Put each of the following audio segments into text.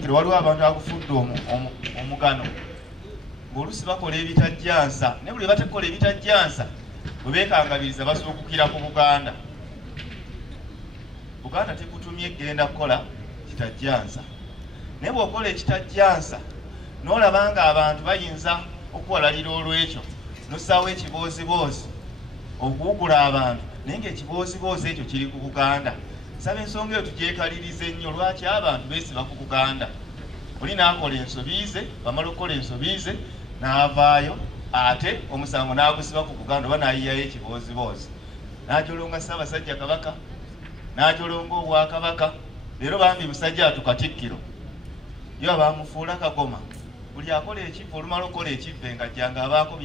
waliwo abantu akufudde omugano ng'oluusi bakola ebitajjansa ne buli batekola ebitajjansa bwe beekangabiriza basookukira ku Buganda. Buganda tekutumye genda kukola kitajjansa naye bw'okola ekitajjansa n'olaba nga abantu bayinza okuwalalira olw'ekyo n'ossaawo ekibooziboozi okuwugula abantu naye ng'ekibooziboozi ekyo kiri ku Buganda. Saba ensonga eyo tugyekalirize nnyo lwaki abantu beesiba ku Buganda. Oli n'akola ensobiize, bamala okukola ensobiize n'avaayo ate omusango n'agusiba ku Buganda oba n'ayiyayo ekibooziboozi n'ajolonga Ssaabasajja Kabaka n'ajolonga Obwakabaka. Leero bambi musajja atukatikkiro yo abamufuula Kagoma buli akola ekivve olumala okukola ekivve ng'ajjanga abaako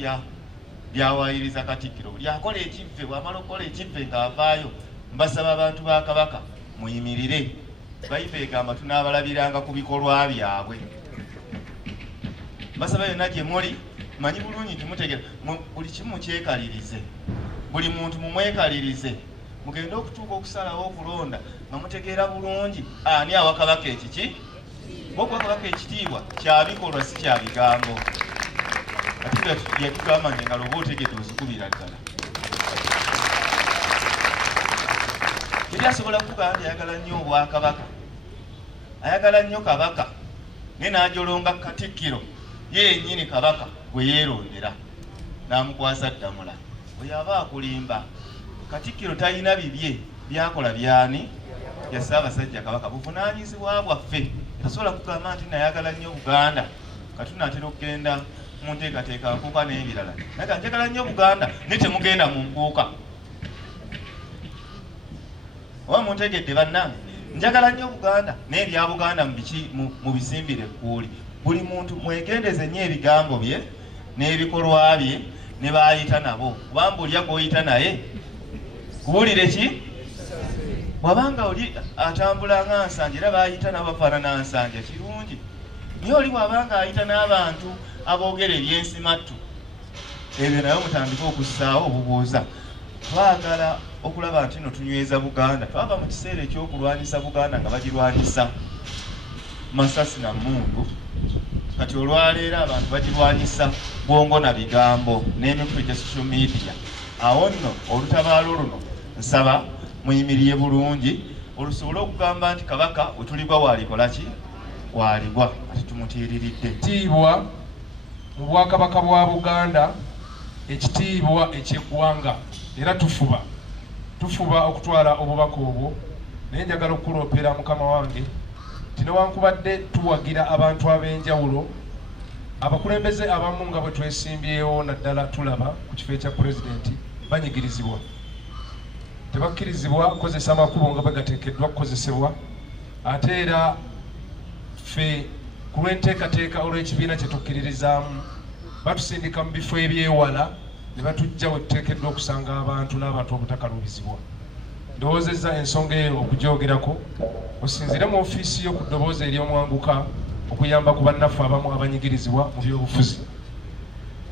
byawaayiriza Katikkiro. Buli akola ekivve bw'amala okukola ekivve ng'avaayo mbasaba abantu ba Kabaka muyimirire Bayibuli egamba tunaabalabiranga ku bikolwa byabwe. Mbasaba yonna gye muli manyi bulungi kimutegera buli kimu mukyekalirize, buli muntu mumwekalirize mugende okutuuka okusalawo okulonda nga mutegeera bulungi ani awa Kabaka ekiki okuwa Kabaka ekitiibwa kyabikolwa si kyabigambo. Ati yatugamba nti engalo oba otegedde ozikubira ddala. Teri asobola kukugaa nti ayagala nnyo Obwakabaka, ayagala nnyo Kabaka naye n'ajolonga Katikkiro ye yennyini Kabaka gwe yeerondera n'amukwasa ddamula. Oyo aba akulimba. Katikkiro talina bibye byakola byani ya Ssaabasajja Kabaka, buvunaanyizibwa bwaffe. Tasobola kugamba nti nayagala nnyo Buganda kati tunaatera okugenda mu nteekateeka nkuuka n'ebirala. Naye njagala nnyo Buganda naye temugenda mu nkuuka. Oba muntegedde bannange, njagala nnyo Buganda naye ebya Buganda mu bisimbire ekkuuli. Buli muntu mwegendeze nnyo ebigambo bye n'ebikolwa bye ne baayita nabo. Kubanga olya gw'oyita naye kubuulire ki? Bw'abanga oli atambula nga Nsanja era baayita nabo bafaanana Nsanja kirungi. Naye oli bw'abanga ayita n'abantu aboogera ebyensimattu, ebyo naye mutandike okussaawo obubuuza. Twagala okulaba nti no tunyweza Buganda. Twava mu kiseera ekyokulwanyisa Buganda nga bagirwanyisa masasi na mmundu. Kati olwaleero abantu bagirwanyisa bwongo na bigambo n'emikutu gya social media. Awo nno olutabaalo luno nsaba muyimirire bulungi olusobole okugamba nti Kabaka we tulibwa waalikola ki? Waaligwa. Kati tumutiiriridde. Ekitiibwa mu Bwakabaka bwa Buganda, ekitiibwa eky'eggwanga, era tufuba okutwala obubaka obwo. Naye njagala okukuloopera mukama wange nti newankubadde tuwagira abantu ab'enjawulo, abakulembeze abamu nga bwe twesimbyewo naddala tulaba ku kifo ekya pulezidenti banyigirizibwa, tebakkirizibwa kukozesa amakubo nga bwe gateekeddwa kukozesebwa. Ate era ffe ku lw'enteekateeka olw'ekibiina kye tukkiririzaamu batusindika mu bifo ebyewala ne batujja we tuteekeddwa okusanga abantu n'abantu obutakaluubizibwa. Ndowoozezza ensonga eyo okugyogerako osinzire mu ofiisi yo ku ddoboozi ery'omwanguka okuyamba ku bannaffe abamu abanyigirizibwa mu byobufuzi.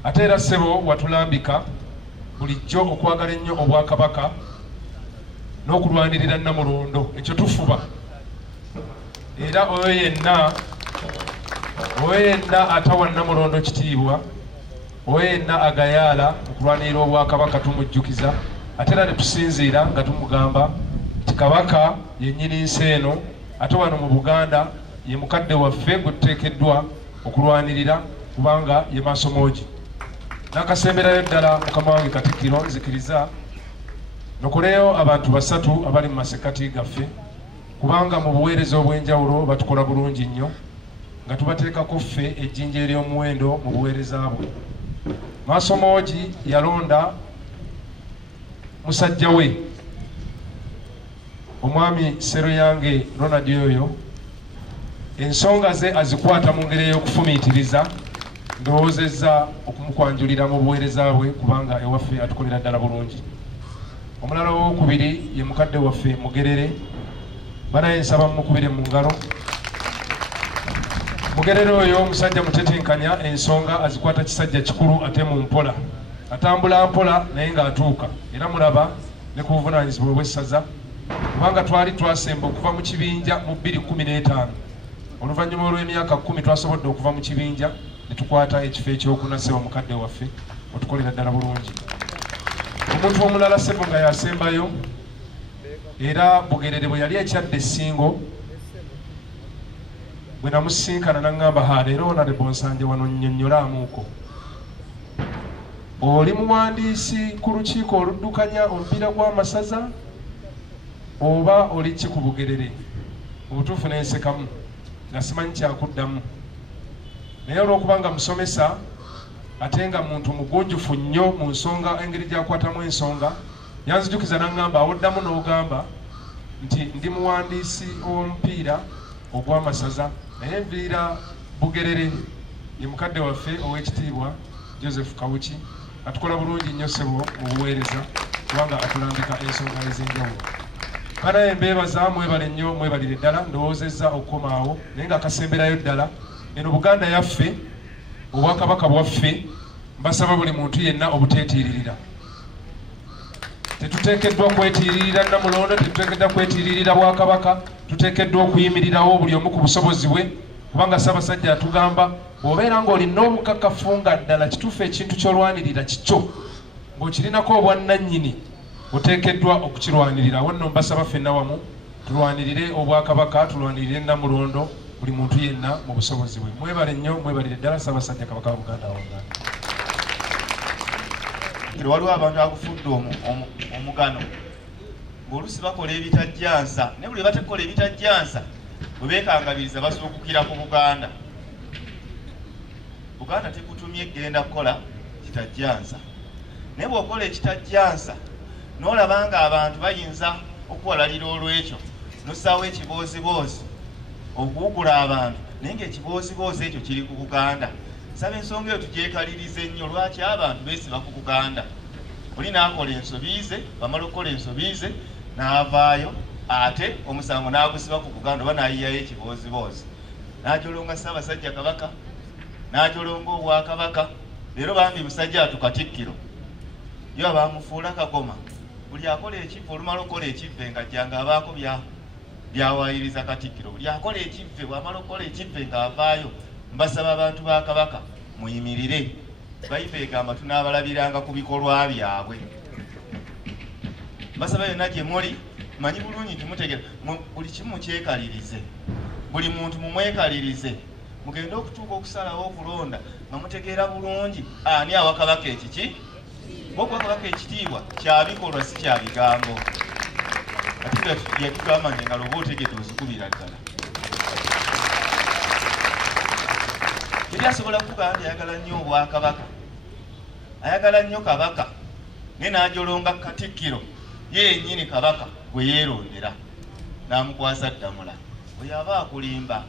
Ate era ssebo watulambika bulijjo okwagala ennyo Obwakabaka n'okulwanirira Namulondo. Ekyo tufuba. Era oyo yenna atawa Namulondo kitiibwa, oyo yenna agayaala okulwanirira Obwakabaka tumujjukiza. Ate era ne tusinziira nga tumugamba nti Kabaka yennyini nsi eno, ate wano mu Buganda ye mukadde waffe gwe tuteekeddwa okulwanirira kubanga ye Maasomoogi. Nakasemberayo ddala mukama wange Katikkiro nzikiriza nokoleyo abantu basatu abali mu masekati gaffe, kubanga mu buweereza obw'enjawulo batukola bulungi nnyo nga tubateekako ffe ejjinja ery'omuwendo mu buweereza bwe. Maasomoogi yalonda musajja we omwami Sseruyange Ronald oyo, ensonga ze azikwata mu ngeri ey'okufumiitiriza. Ndowoozezza okumukwanjulira mu buweereza bwe kubanga ewaffe atukolera ddala bulungi. Omulala owokubiri ye mukadde waffe Mugerere, banaye nsaba mukubire mu ngalo. Mugerere oyo omusajja mutetenkanya, ensonga azikwata kisajja kikulu ate mu mpola. Atambula mpola naye ng'atuuka. Era mulaba ne ku buvunaanyizibwa bw'essaza kubanga twali twasemba okuva mu kibinja mu 2015 oluvannyuma olw'emyaka 10 twasobodde okuva mu kibinja ne tukwata ekifo ekyokuna ssebo mukadde waffe otukolera ddala bulungi. Omuntu omulala ssebo nga yasembayo era Bugerere bwe yali ekyadde essingo bwe namusinkana n'aŋŋamba leero Honorable Nsanje wano nnyonnyolaamuuko. Oli muwandiisi ku lukiiko oluddukanya omupiira gw'amasaza oba oli ki ku Bugerere? Obutuufu n'ensekamu nga simanyi kyakuddamu. Naye olw'okuba nga musomesa ate nga muntu mugunjufu nnyo mu nsonga engeri gy'akwatamu ensonga, yanzijukiza n'aŋŋamba awoddamu n'ogamba nti ndi muwandiisi w'omupiira ogw'amasaza naye nviira Bugerere. Ye mukadde waffe ow'ekitiibwa Joseph Kawuki atukola bulungi nnyo ssebo mu buweereza kubanga atulambika ensonga ez'enjawulo. Kanaye mbeebaza, mwebale nnyo, mwebalire ddala, ndowoozezza okukomaawo naye nga kasemberayo ddala. Eno Buganda yaffe, obwakabaka bwaffe, mbasaba buli muntu yenna obuteetiiririra. Tetuteekeddwa kwetiiririra Namulondo, tetuteekeddwa kwetiiririra Bwakabaka, tuteekeddwa okuyimirirawo buli omu ku busobozi bwe kubanga Ssaabasajja atugamba bw'obeera ng'olina obukakafu nga ddala kituufu ekintu ky'olwanirira kikyo ng'okirinako obwannannyini oteekeddwa okukirwanirira. Wano mbasaba ffenna wamu tulwanirire Obwakabaka, tulwanirire Namulondo, buli muntu yenna mu busobozi bwe. Mwebale nnyo, mwebalire ddala. Ssaabasajja Kabaka wa Buganda awangana. Waliwo abantu akufudde omugano ng'oluusi bakola ebitajjansa naye buli batekola ebitajjansa bwe beekangabiriza basuukukira ku Buganda. Buganda tekutumye genda kukola kitajjansa naye bw'okola ekitajjansa n'olaba nga abantu bayinza okuwalalira olw'ekyo n'ossaawo ekibooziboozi okuwugula abantu naye ng'ekibooziboozi ekyo kiri ku Buganda. Saba ensonga eyo tugyekalirize nnyo. Lwaki abantu beesiba ku Buganda? Oli n'akola ensobiize, bamala okukola ensobiize n'avaayo ate omusango n'agusiba ku Buganda oba n'ayiyayo ekibooziboozi n'ajolonga Ssaabasajja Kabaka n'ajolonga Obwakabaka. Leero bambi musajja atu Katikkiro yo abamufuula Kagoma. Buli akola ekivve olumala okukola ekivve ng'ajjanga abaako byawaayiriza Katikkiro. Buli akola ekivve bw'amala okukola ekivve ng'avaayo. Mbasaba abantu ba Kabaka muyimirire. Bayibuli egamba tunaabalabiranga ku bikolwa byabwe. Mbasaba yonna gye muli manyi bulungi nti mutegeera buli kimu mukyekalirize, buli muntu mumwekalirize, mugende okutuuka okusalawo okulonda nga mutegeera bulungi ani awa Kabaka ekiki. Okuwa Kabaka ekitiibwa kyabikolwa si kyabigambo. Ate yatugamba nti engalo oba otegedde ozikubira ddala. Teri asobola kuvuga nti ayagala nnyo Obwakabaka, ayagala nnyo Kabaka naye n'ajolonga Katikkiro ye yennyini Kabaka gwe yeerondera n'amukwasa Ddamula. Oyo aba akulimba.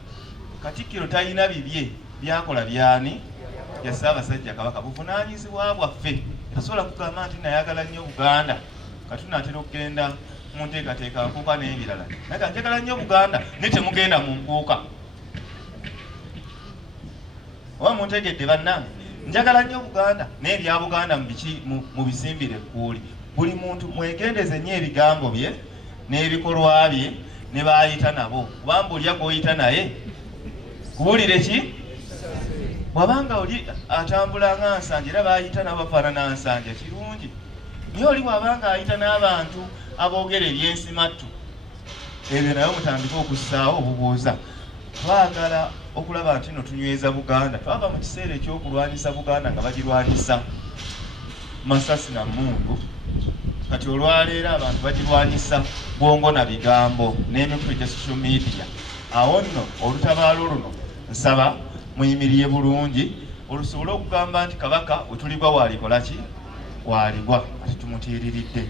Katikkiro talina bibye byakola byani ya Ssaabasajja Kabaka. Buvunaanyizibwa bwaffe. Tasobola kugamba nti nayagala nnyo Buganda kati tunaatera okugenda mu nteekateeka nkuuka n'ebirala. Naye njagala nnyo Buganda naye temugenda mu nkuuka. Oba muntegedde bannange? Njagala nnyo Buganda naye ebya Buganda mu bisimbire kuuli. Buli muntu mwegendeze nnyo ebigambo bye n'ebikolwa bye ne baayita nabo. Kubanga olya gw'oyita naye kuwulire ki? Bw'abanga oli atambula nga Nsanje era baayita nabo bafaanana Nsanje kirungi. Naye oli bw'abanga ayita n'abantu aboogera ebyensimattu ebyo naye mutandike okussaawo obubuuza. Twagala okulaba nti no tunyweza Buganda. Twava mu kiseera ekyokulwanyisa Buganda nga bagirwanyisa masasi na mmundu. Kati olwaleero abantu bagirwanyisa bwongo na bigambo n'emikutu gya social media. Awo nno olutabaalo luno nsaba muyimirire bulungi olusobole okugamba nti Kabaka we tulibwa waalikola ki? Waaligwa. Kati tumutiiriridde.